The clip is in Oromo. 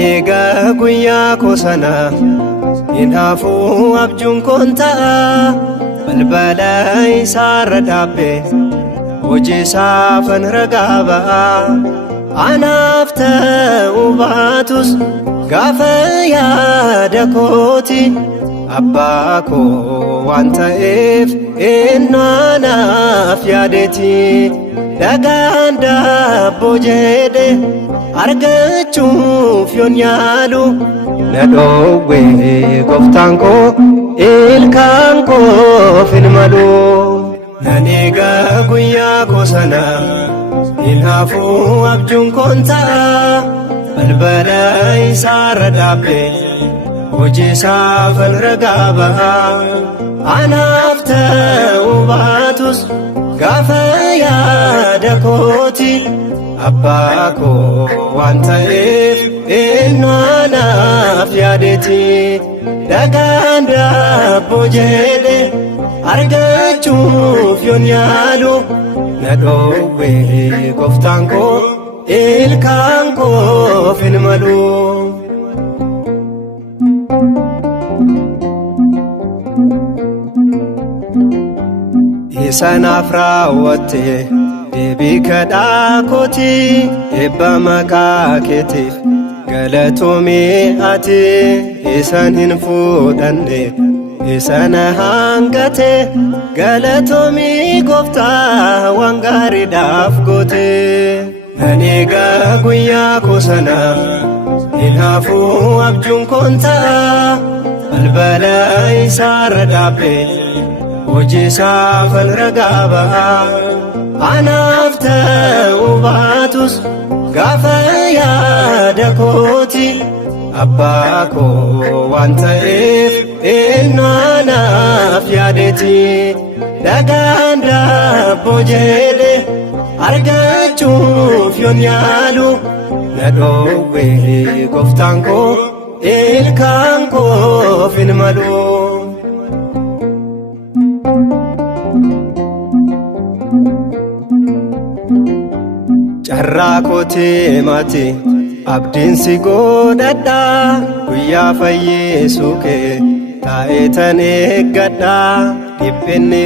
Naniga guyyaa kosana inhafu abjuun konta balbala isaarra dhaabbe hojii saafan ragaa ba'a anaaf ta'uu baatus gaafa yaada kooti abbaa koo waan ta'eef eennaanaaf yaadeeti dhagaan daabboo jedhe argachuuf yoon yaalu na dhoowwe gooftaan koo ilkaan koof hin malu. Naniga guyyaa kosana inhafu abjuun konta balbala isaarra dhaabbe hojii saafan ragaa ba'a anaaf ta'uu baatus gaafa yaada kooti abbaa koo waan ta'eef eennaanaaf yaadeeti dhagaan daabboo jedhe argachuuf yoon yaalu na dhoowwe gooftaan koo ilkaan koof hin malu. Isanaaf raawwatte deebii kadhaa kooti eebba maqaa keetiif galatoomii ati isan hin fuudhanne isana hangate galatoomii gooftaa waan gaariidhaaf goote. Naniga guyyaa kosana inhafu abjuun konta balbala isaarra dhaabbe hojii saafan ragaa ba'a anaaf ta'uu baatus gaafa yaada kooti abbaa koo waan ta'eef eennaanaaf yaadeeti dhagaan daabboo jedhe argachuuf yoon yaalu na dhoowwe gooftaan koo ilkaan koof hin malu. Carraa kootee mati abdiin si godhadha guyyaa fayyisuu kee taa'ee tan eeggadha dhiphinni